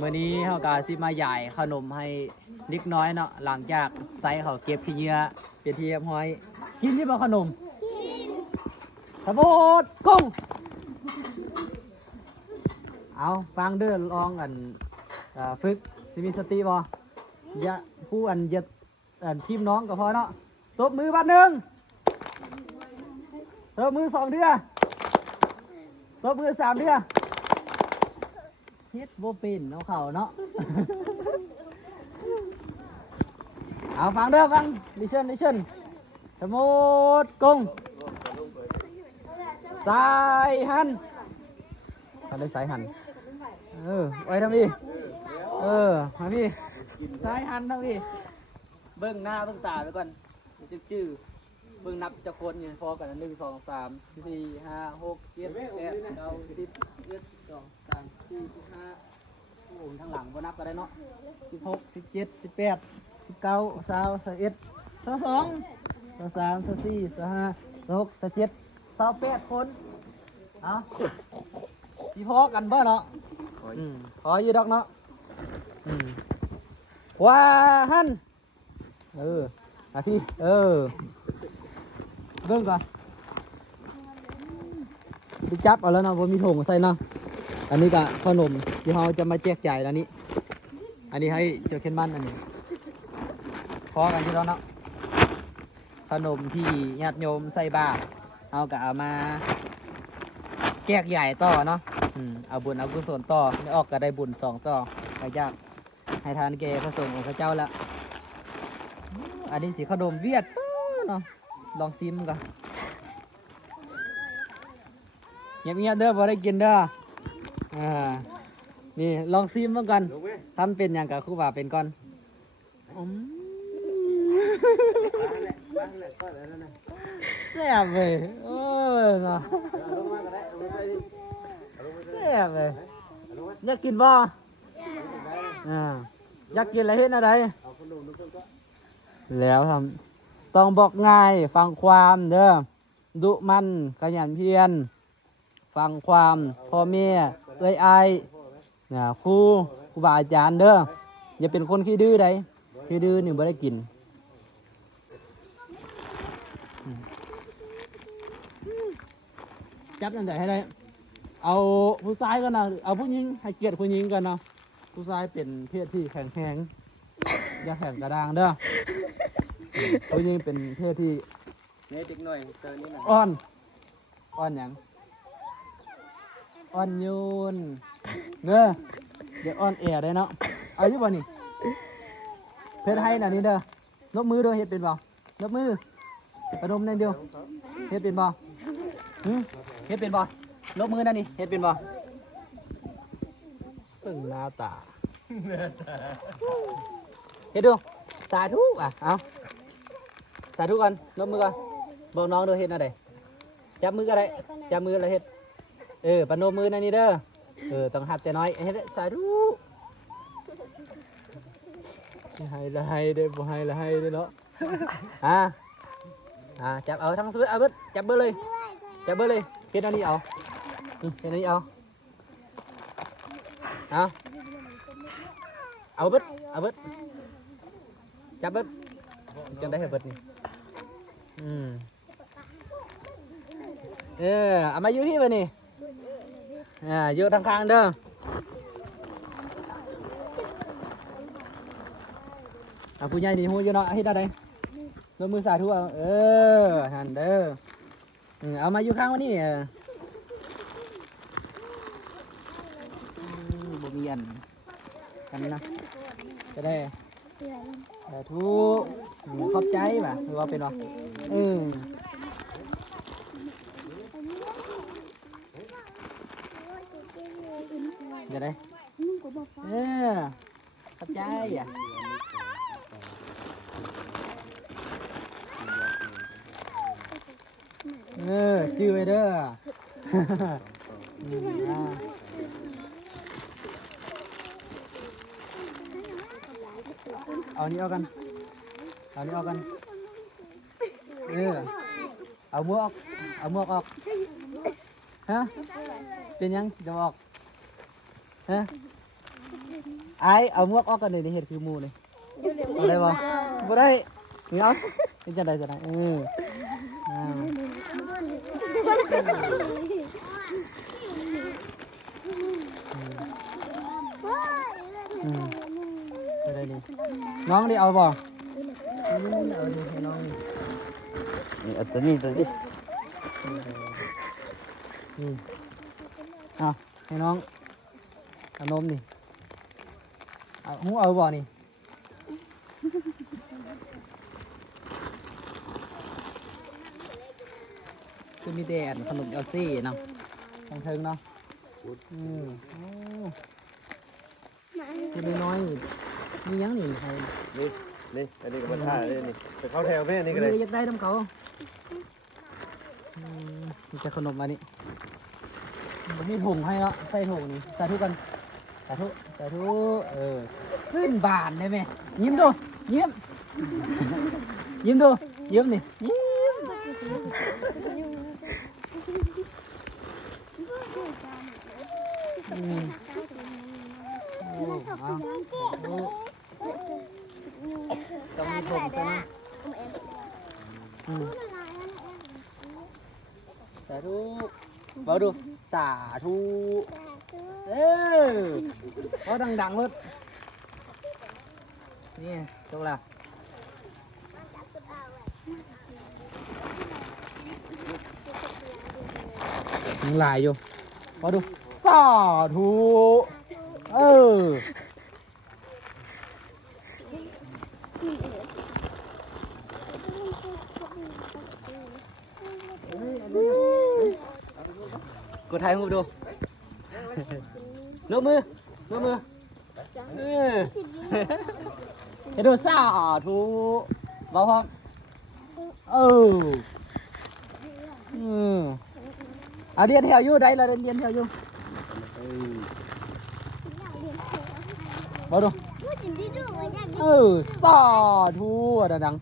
มื้อนี้เฮาก็สิมาใหญ่ขนมให้เด็กน้อยเนาะหลังจากใส่เขาเก็บขี้เหงื่อเป็นที่เรียบร้อยกินที่บ่ขนมขบดกุ้งเอาฟังเด้อลองกันฝึกสิมีสติบ่อย่าผู้อย่าทีมน้องก็พอเนาะตบมือบัดหนึงตบมือ2เทื่อตบมือ3เทื่อเฮ็ดบ่เป็นเอาเข้าเนาะ เอาฟังเด้อฟังดิเชิญสมุดกุ้งสายหันทำได้สายหันไว้ทำพี่ทำพี่สายหันทำพี่เบิ้งหน้าเบิ้งตาไปก่อนจื้อเบิ้งนับจะคนอยู่พอกัน1 2 3 4 5 6 7 8 9 10 11 12 13 14 15โอ้ทั้งหลังก็นับก็ได้เนาะ16 17 18 19 20 21 22 23 24 25 26 27 28คนเอาพี่พอกันบ่เนาะพออยู่ดอกเนาะว้าหันพี่เบิ่งก่อนไปจับเอาแล้วเนาะบ่มีถุงใส่เนาะอันนี้ก็ขนมที่เราจะมาแจกจ่ายแล้วนี้อันนี้ให้เจ้าเข็นมันอันนี้พอกันที่แล้วเนาะขนมที่ญาติโยมใส่บาตรเอาก็เอามาแจกใหญ่ต่อเนาะเอาบุญเอากุศลต่อไม่ออกก็ได้บุญ2ต่อไปจากให้ทานแก่พระสงฆ์ของพระเจ้าละอันนี้สีขนมเวียดเนาะลองซิมก่อนเงียบๆเด้อพอได้กินเด้อนี่ลองซิมมาก่อนทำเป็นอย่างกับครูบาเป็นก่อนแซ่บเลยโอ้ยเนาะแซ่บเลยอยากกินบ่อยากกินอะไรเห็นอะไรแล้วทำต้องบอกง่ายฟังความเด้อดุมันขยันเพียรฟังความพ่อแม่ครูบาอาจารย์เด้ออย่าเป็นคนขี้ดื้อใดขี้ดื้อนี่ไม่ได้กินจับตั้งแต่ให้ได้เอาผู้ชายกันนะเอาผู้หญิงให้เกียรติผู้หญิงกันนะผู้ชายเป็นเพศที่แข็งแรงอย่าแข็งกระด้างเด้อผู้หญิงเป็นเพศที่เนี่ยเด็กหน่อยเจอนี่หน่อยอ่อนหยังอ่อนโยนเด้อเดี๋ยวอ่อนแอได้เนาะเอาอยู่บ่นี่เพศให้น่ะนี่เด้อนบมือด้วยเฮ็ดเป็นบ่นบมือประดมนั่นเดียวเฮ็ดเป็นบ่เฮ็ดเป็นบ่นบมือนั่นนี่เฮ็ดเป็นบ่ตึงหน้าตาเฮ็ดดูสาธุเอาสาธุก่อนนบมือก่อนบอกน้องดูเฮ็ดอะไรจับมือก็ได้จับมือแล้วเฮ็ดปนมมือนั่นนี่เด้อต้องหัดแต่น้อยเฮ็ดสาธุให้ละให้ได้บ่ให้ละให้ได้เนาะจับเอาทั้งสุดเอาเบิดจับเบิดเลยจับเบิดเลยเฮ็ดอันนี้เอาเฮ็ดอันนี้เอาเอาเบิดจับเบิดจังได้ให้เบิดนี่เอามาอยู่ที่บ่นี่อยู่ทางข้างเด้อผู้ใหญ่นี่ฮู้อยู่เนาะเฮ็ดได้ลงมือสาธุเอาหันเด้อเอามาอยู่ข้างวันนี้บ่มีอันกันนะจะได้สาธุขอบใจป่ะหรือว่าเป็นบ่จะได้ขอบใจชื่อไว้เด้อเอานี้เอากันเอาหมวกออกฮะเป็นยังจะออกฮะ ไอ้เอาหมวกออกกันเลยนี่เห็ดคือหมูเลยอะไรบ่บ่ได้นี่เอานี่จะได้อ่าจะได้นี่น้องได้เอาบ่เอาดิให้น้องนี่เอาตัวนี้เอาให้น้องเอานมนี่เอาหูเอาบ่นี่คือมีแดดขนมเอลซี่เนาะของเทิงเนาะคือน้อยมียังนี่ใครนี่อันนี้ก็มาท่าเลยนี่ไปเข้าแถวแม่นี่ก็เลยอยากได้น้ำเขามีจะขนมมานี่มีถุงให้เนาะใส่ถุงนี่สาธุกันสาธุขึ้นบานได้ไหมยิ้มดูยิ้มนี่ยิ้มต้องมีถุงใช่ไหมสาธุเบาดูสาธุเขาดังๆเลยนี่ตรงละยังหลายอยู่เบาดูสาธุกดถ่ายรูปดูนมือให้ดูสาธุบ่พร้อมเอาเดียนแถวอยู่ได้ละเดียนแถวอยู่บ่ดูสาธุดัง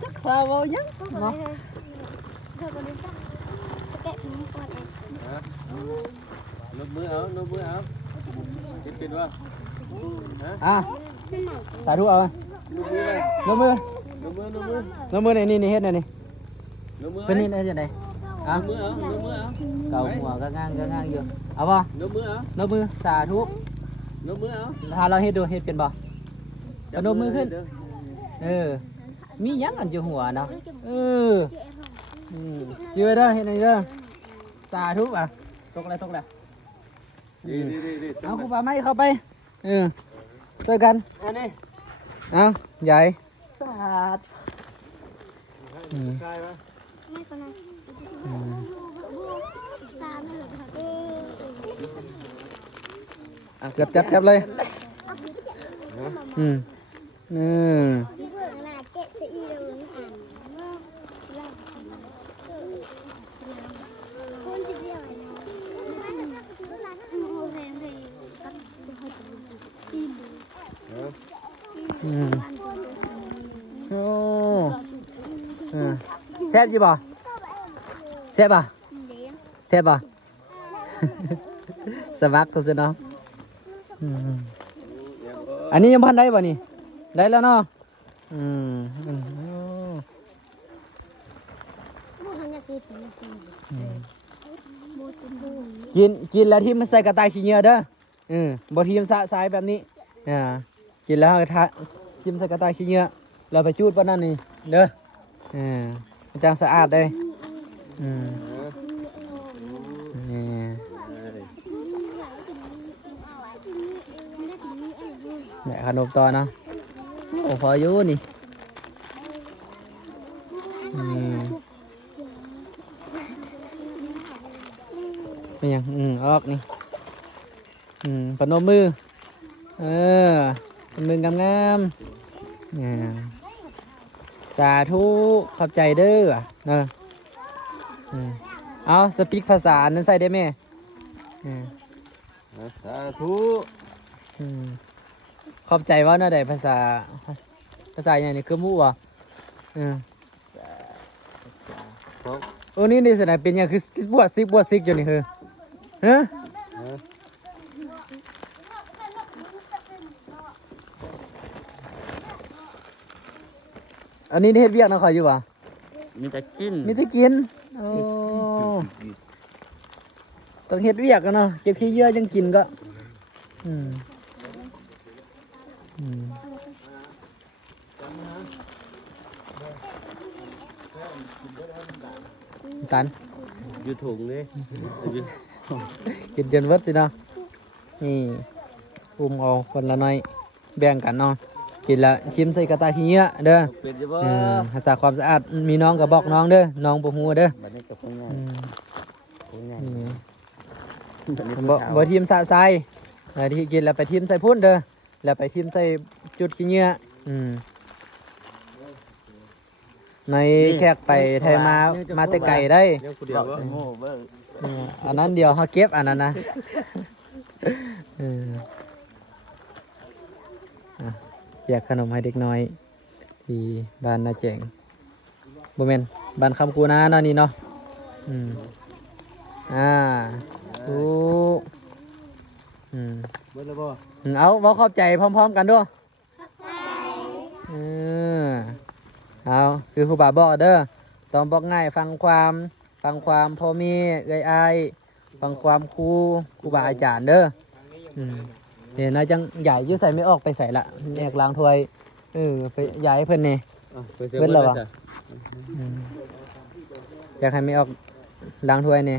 จักคราวยังเนาะนบมือเอาเป็นว่าสาธุเอานมือนี่เฮ็ดนี่เป็นนี่ได้ยังไงนบมือเอาเก่าหัวก็ง้างอยู่เอาบ่นบมือสาธุนบมือเอาถ้าเราเฮ็ดดูเฮ็ดเป็นบ่นบมือขึ้นมียังอันอยู่หัวเนาะเยอะเด้อเฮ็ดนี่เด้อสาธุอ่ะตกแล้วเอาครูป่าไม้เข้าไปช่วยกันอันนี้เอาใหญ่สาดใช่ไหมไม่เป็นไรเก็บเลยแซ่บจีบ่แซ่บป่ะสวักสุดๆเนาะอันนี้ยังพันได้ป่ะนี่ได้แล้วเนาะกินแล้วที่มันใส่กระต่ายขี้เหงื่อเด้อบทีมสายแบบนี้กินแล้วทิมใส่กระต่ายขี้เหงื่อเราไปจูดป่ะนั่นนี่เด้อมันจังสะอาดเลยเนี่ยขนมต่อนะโอ้พออยู่นี่เป็นยังออกนี่ปนมมือปนมืองามสาธุขอบใจเด้อเอาสปีกภาษานั้นใส่ได้ไหมสาธุขอบใจว่าน่าได้ภาษาอย่างนี้คือมู่วะโอ้นี่นี่สนายเป็นอย่างคือบวชซิกอยู่นี่คือ อันนี้เฮ็ดเวียกนะคอยอยู่ป่ะ มีแต่กิน มีแต่กินโอ้ต้องเฮ็ดเวียกกันเนาะเก็บขี้เยื่อจังกินก็อืมอืมตัน อยู่ถุงนี่ กินจนเวิดสิเนาะนี่อุ้มเอาคนละน้อยแบ่งกันเนาะกินละชิมใส่กระต่ายขี้เหี้ยเด้อ เป็นจะบ่ รักษาความสะอาดมีน้องก็บอกน้องเด้อน้องบ่ฮู้เด้อ บัดนี้กับคนง่าย อืม คนง่าย นี่บ่ทีมสะไซที่กินแล้วไปทีมใส่พุ่นเด้อแล้วไปทีมใส่จุดขี้เหงื่อในแขกไปไทยมาแต่ไก่ได้ เดี๋ยวกูเดียวบ่โง่เบิ่ง อันนั้นเดียวเฮาเก็บอันนั้นนะเอออ่ะแจกขนมให้เด็กน้อยที่บ้านนาแจงบ่แม่นบ้านคำกูนาเนาะนี่เนาะอืมถูกเบิ่งแล้วบ่ เอาเว้าขอบใจพร้อมๆกันด้วยเออเอาคือครูบาบอกเด้อต้องบอกง่ายฟังความพ่อมีเอ้ยอายฟังความครูบาอาจารย์เด้อเนี่ยนายจังใหญ่ยื้อใส่ไม่ออกไปใส่ละแอกล้างถ้วยไปย้ายเพิ่นนี่ เบิ่งแล้วบ่ อยากให้ไม่ออกล้างถ้วยนี่